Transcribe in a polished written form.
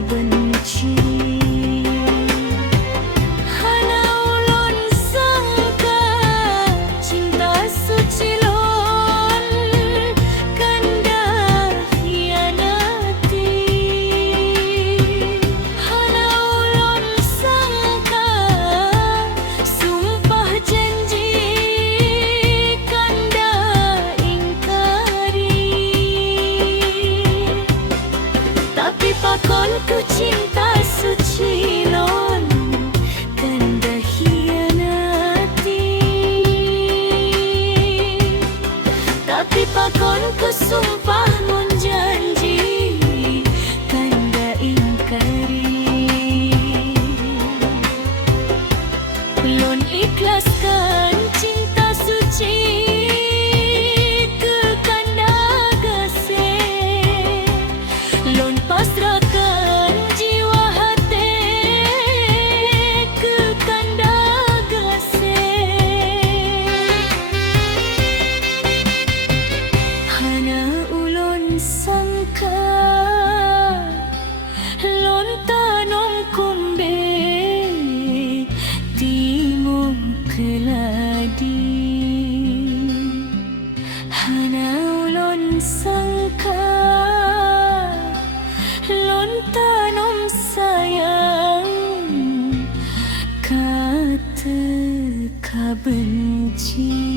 benci. Hana ulun sangka cinta suci lon kanda hianati. Hana ulun sangka sumpah janji kanda ingkari. Tapi pakon ku cinta suci lon kanda hianati. Tapi pakon ku sumpah mun janji kanda ingkari. Lon ikhlaskan cinta suci ke kanda gase. Lon pasrahkan jiwa hati ke kanda gase. Hana ulun sangka lon tanom kumbe timu keladi. Hana ulun sangka lon tanom sayang kata ka benci.